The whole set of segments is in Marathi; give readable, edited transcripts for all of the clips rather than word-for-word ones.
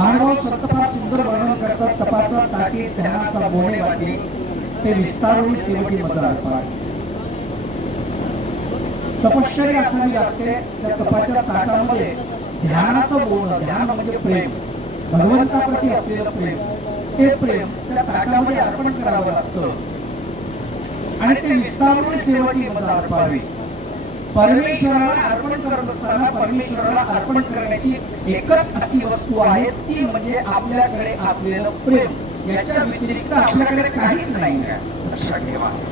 महानुभाव संत फार सुंदर वर्णन करतात. तपाचा ताटी ध्यानाचा बोने वाटे ते विस्तारुनी सेवकी मजा अर्पा. तपश्चर्या असावी लागते. त्या तपाच्या ताटामध्ये ध्यानाचं बोन, ध्यान म्हणजे प्रेम, भगवंताप्रती असलेलं प्रेम, ते प्रेम त्या ताटामध्ये अर्पण करावं लागतं आणि ते विस्तारुनी सेवकी मजा अर्पावी. परमेश्वराला अर्पण करत असताना परमेश्वराला अर्पण करण्याची एकच अशी वस्तू आहे, ती म्हणजे आपल्याकडे असलेलं प्रेम. याच्या व्यतिरिक्त आपल्याकडे काहीच नाही.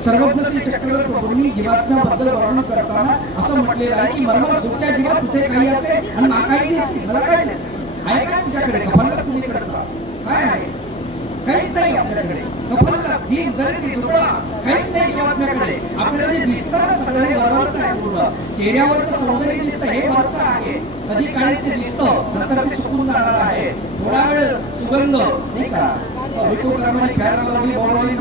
सर्वज्ञ श्री चक्रवर्ती गुरुंनी जीवात्म्याबद्दल वर्णन करताना असं म्हटलेलं आहे की मर्म तुमच्या जीवात तुझे काही असेल आणि काही दिसते, मला काय आहे का तुझ्याकडे? कफनला तुम्ही करता काय आहे? काहीच नाही आपल्याकडे. कफनला दीन दरिद्री दुबळा काहीच नाही जीवात्म्याकडे. आपल्याला जे दिसतं सगळे वरवरचं आहे. पूर्ण चेहऱ्यावरचं सौंदर्य दिसतं हे वरचं आहे. कधी काळी ते दिसतं, नंतर ते सुकून जाणार आहे. थोडा वेळ सुगंध नाही का, विकोकर्माने फॅन लावली, बोलवली,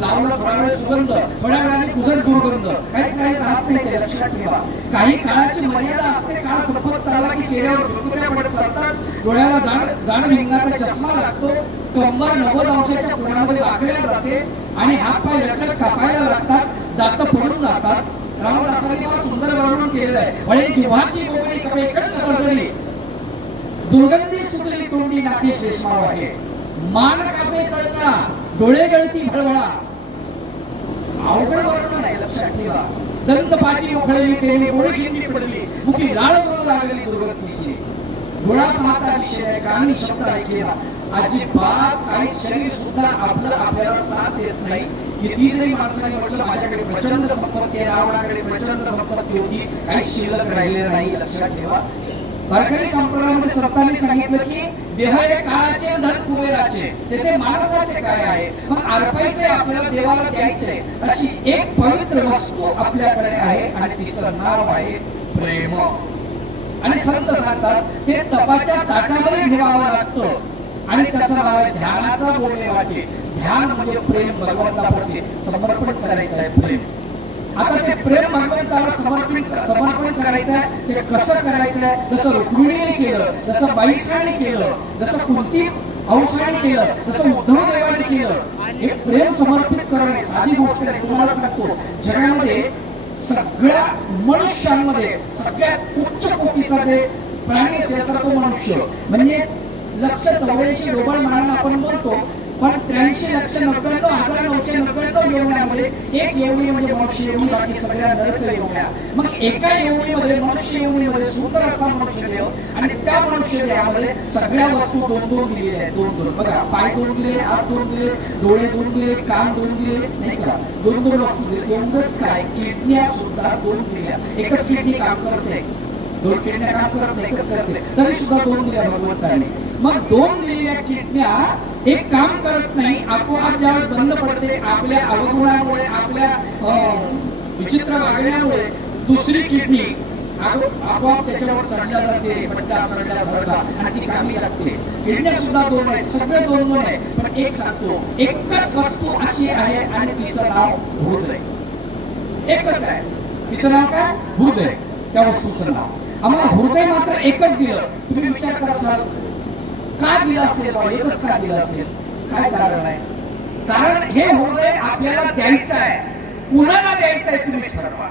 लावलं, थोडा वेळ सुगंध, थोड्या वेळाने कुजट दुर्गंध, काहीच काही राहत नाही. ते लक्षात ठेवा. काही काळाची मर्यादा असते. काळ संपत चालला की चेहऱ्यावर झुरकुत्या पडत चालतात, डोळ्याला जाड भिंगाचा चष्मा लागतो, कंबर 90 अंशाच्या कोणामध्ये वाकल्या जाते आणि हातपाय लटकट कापायला लागतात, दात पडून जातात. रामदासांनी फार सुंदर वर्णन केलेलं आहे. म्हणजे जिव्हाची गोगडी कपडे कट करतली, दुर्गंधी सुटली तोंडी नाके श्लेष्माव आहे, मान कापे चळचळा, डोळे गळती भळभळा. अवघड वर्णन आहे, लक्षात ठेवा. दंत पाठी उखळली तेने डोळे खिंडी पडली, मुखी लाळ बोलू लागली दुर्गंधीची. डोळा पाहता विषय कानी शब्द ऐकलेला. अजिबात काही शरीर सुद्धा आपलं आपल्याला साथ देत नाही. किती जरी माणसाने म्हटलं माझ्याकडे प्रचंड संपत्ती आहे, रावणाकडे प्रचंड संपत्ती होती, काही शिल्लक राहिलेलं नाही. लक्षात ठेवा. वारकरी संप्रदायामध्ये संतांनी सांगितलं की देह हे काळाचे, धन कुबेराचे, तेथे माणसाचे काय आहे. मग अर्पायचे आपल्याला, देवाला द्यायचे अशी एक पवित्र वस्तू आपल्याकडे आहे आणि तिचं नाव आहे प्रेम. आणि संत सांगतात ते तपाच्या ताटामध्ये ठेवावं लागतं आणि त्याचं नाव आहे ध्यानाचा बोलणे वाटे. ध्यान म्हणजे प्रेम, भगवंताप्रती समर्पण करायचं आहे प्रेम. आता ते प्रेम भगवंताला समर्पण करायचं आहे. ते कसं करायचं आहे? जसं रुक्मिणीने केलं, जसं बाईसाने केलं, जसं कुंती औषधाने केलं, जसं उद्धव देवाने केलं. हे प्रेम समर्पित करणे साधी गोष्ट नाही. तुम्हाला सांगतो जगामध्ये सगळ्या मनुष्यांमध्ये सगळ्यात उच्च कोटीचा जे प्राणी असेल तर तो मनुष्य. म्हणजे 184 डोबळ मानानं आपण बोलतो, पण 83,99,999 योजनामध्ये एक योजनी म्हणजे मनुष्य योजनी, बाकी सगळ्या नरक योजन्या. मग एका योजनीमध्ये मनुष्य योजनीमध्ये सुंदर असा मनुष्य देव आणि त्या मनुष्य देहामध्ये सगळ्या वस्तू 2-2 दिलेल्या आहेत. 2-2 बघा, पाय 2 दिले, हात 2 दिले, डोळे 2 दिले, कान 2 दिले, नाही का, 2-2 वस्तू दिले. एवढंच काय, किडन्या सुद्धा 2 दिल्या. एकच किडनी काम करते, 2 किडन्या काम करत नाही, एकच करते, तरी सुद्धा 2 दिल्या भगवंताने. मग 2 दिलेल्या किडन्या एक काम करत नाही, आपोआप ज्यावेळेस बंद पडते आपल्या अवगुणामुळे, आपल्या विचित्र वागण्यामुळे दुसरी किडनी आपोआप त्याच्यावर चढल्या जाते, पट्टा चढल्या चढला आणि ती कामी लागते. किडन्या सुद्धा 2 आहेत, सगळे 2-2 आहे. पण एक सांगतो, एकच वस्तू अशी आहे आणि तिचं नाव हृदय. एकच आहे, तिचं नाव काय? हृदय. त्या वस्तूचं नाव आम्हाला हृदय मात्र एकच दिलं. तुम्ही विचार कराल का दिलं असेल, एकच का दिलं असेल? काय कारण आहे? कारण हे हृदय आपल्याला द्यायचं आहे. कुणाला द्यायचं आहे तुम्ही ठरवा.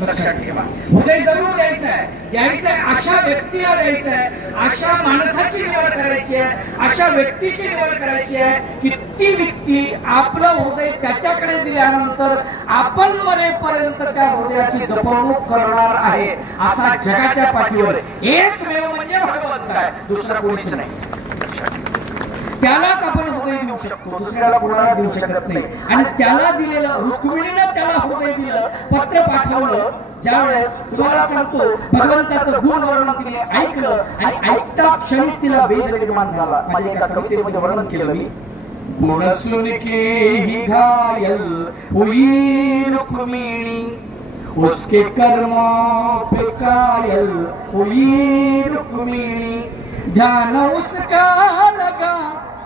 लक्षात ठेवा. हृदय जरूर द्यायचं आहे, द्यायचं आहे अशा व्यक्तीला द्यायचं आहे, अशा माणसाची निवड करायची आहे, अशा व्यक्तीची निवड करायची आहे की ती व्यक्ती आपलं हृदय त्याच्याकडे दिल्यानंतर आपण मरेपर्यंत त्या हृदयाची जपवणूक करणार आहे. असा जगाच्या पाठीवर एकमेव म्हणजे भगवंत आहे, दुसरा कोणीच नाही. त्यालाच आपण हृदय देऊ शकतो, दुसऱ्याला कोणाला देऊ शकत नाही. आणि त्याला दिलेलं, रुक्मिणीनं त्याला हृदय दिलं, पत्र पाठवलं. ज्यावेळेस तुम्हाला सांगतो भगवंताचं गुण वर्णन तिने ऐकलं आणि ऐकता क्षणी तिला वेद निर्माण झाला. माझ्या एका कवितेमध्ये वर्णन केलं मी. गुण सुन के ही घायल हुई रुक्मिणी, उसके कर्मों पे कायल हुई रुक्मिणी, ध्यान उसका लगा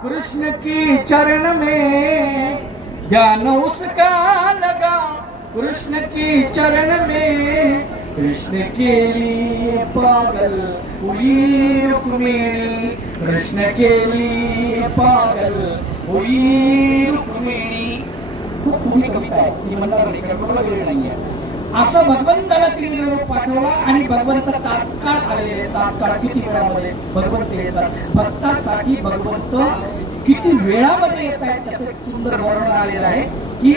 कृष्ण की चरण में, ध्यान उसका लगा कृष्ण की चरण में, कृष्ण के लिए पागल हुई रुक्मिणी कृष्ण केली पागल हुई रुक्मिणी. खूप मोठी कविता आहे ती, म्हणणार नाही कारण मला वेळ नाहीये. असं भगवंताला तिने निरोप पाठवला आणि भगवंत तात्काळ आलेले. तात्काळ किती वेळामध्ये भगवंत येतात भक्तासाठी. भगवंत किती वेळामध्ये येत आहेत त्याचं सुंदर वर्णन आलेलं आहे की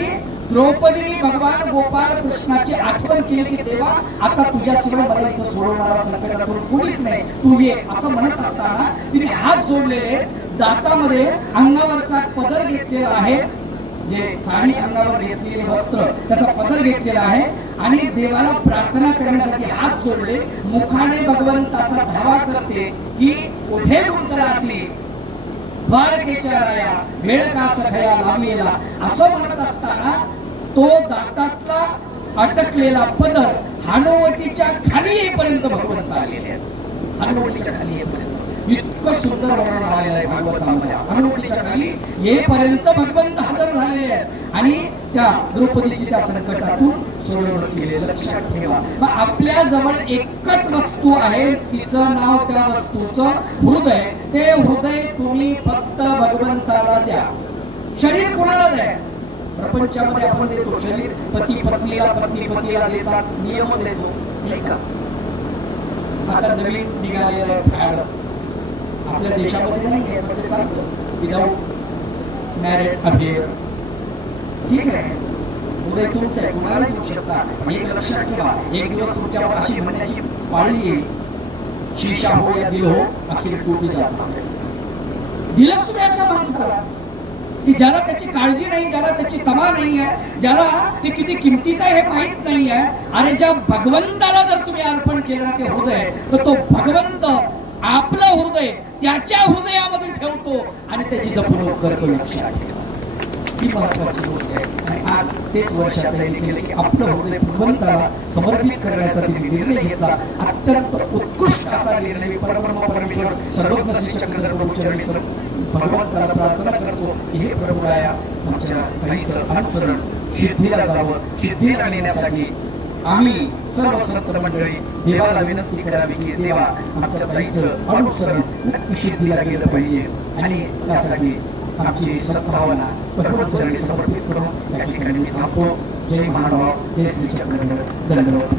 द्रौपदीने भगवान गोपाळ कृष्णाची आठवण केली की देवा आता तुझ्याशिवाय मला इथं सोडवणारा संकटातून कोणीच नाही, तू ये असं म्हणत असताना तिने हात जोडलेले, दातामध्ये अंगावरचा पदर घेतलेला आहे, जे साडी अंगावर घेतलेले वस्त्र त्याचा पदर घेतलेला आहे आणि देवाला प्रार्थना करण्यासाठी हात जोडले. मुखाने भगवंताचा धावा करते की कुठे गुंतरासी द्वारकेच्या राया वेळ का सखया लावलेला असं म्हणत असताना तो दातातला अटकलेला पदर हनुवटीच्या खाली येईपर्यंत भगवंत आलेले आहेत. हनुवटीच्या खाली येईपर्यंत इतकं सुंदर वर्णन आलेलं आहे भागवतामध्ये. हनुवटीच्या खाली येईपर्यंत भगवंत हजर झालेले आहेत आणि त्या द्रौपदीची त्या संकटातून सोडवणूक केली. लक्षात ठेवा, मग आपल्या जवळ एकच वस्तू आहे, तिचं नाव त्या वस्तूचं हृदय. ते हृदय तुम्ही फक्त भगवंताला द्या. शरीर कोणाला द्या? प्रपंचामध्ये आपण देतो शरीर, पती पत्नीला, पत्नी पतीला देतात, नियमच देतो नाही का? आता नवीन निघालेलं आहे फॅड आपल्या देशामध्ये नाही आहे, पण ते चालतं विदाऊट मॅरेज अफेअर. ठीक आहे, उदय तुमचं आहे, कुणाला देऊ शकता. एक लक्षात ठेवा, एक दिवस तुमच्यावर अशी म्हणण्याची पाळी येईल, शीशा हो या दिल हो अखिल टूटी जात. दिलंच तुम्ही अशा माणसाला की ज्याला त्याची काळजी नाही, ज्याला त्याची तमा नाही आहे, ज्याला ते किती किमतीचं आहे हे माहित नाही आहे. अरे ज्या भगवंताला जर तुम्ही अर्पण केलं ना ते हृदय, तर तो भगवंत आपलं हृदय त्याच्या हृदयामध्ये ठेवतो आणि त्याची जपणूक करतो. लक्षात ठेवा, ही महत्वाची गोष्ट आहे. आणि आज तेच वर्षात केलं की आपलं हृदय भगवंताला समर्पित करण्याचा तिने निर्णय घेतला. अत्यंत उत्कृष्ट असा निर्णय. परब्रह्म परमेश्वर सर्वज्ञ श्री चक्रधर प्रभूचरणी भगवंताला प्रार्थना करतो की हे प्रभुराया आमच्या ताईचं अनुसरण सिद्धीला जावं. सिद्धीला नेण्यासाठी आम्ही सर्व संत मंडळी देवाला विनंती करावी की देवा आमच्या ताईचं अनुसरण नक्की सिद्धीला गेलं पाहिजे आणि त्यासाठी आमची सद्भावना भगवंताला समर्पित करून या ठिकाणी मी थांबतो. जय महाराज, जय श्री चक्रधर, धन्यवाद.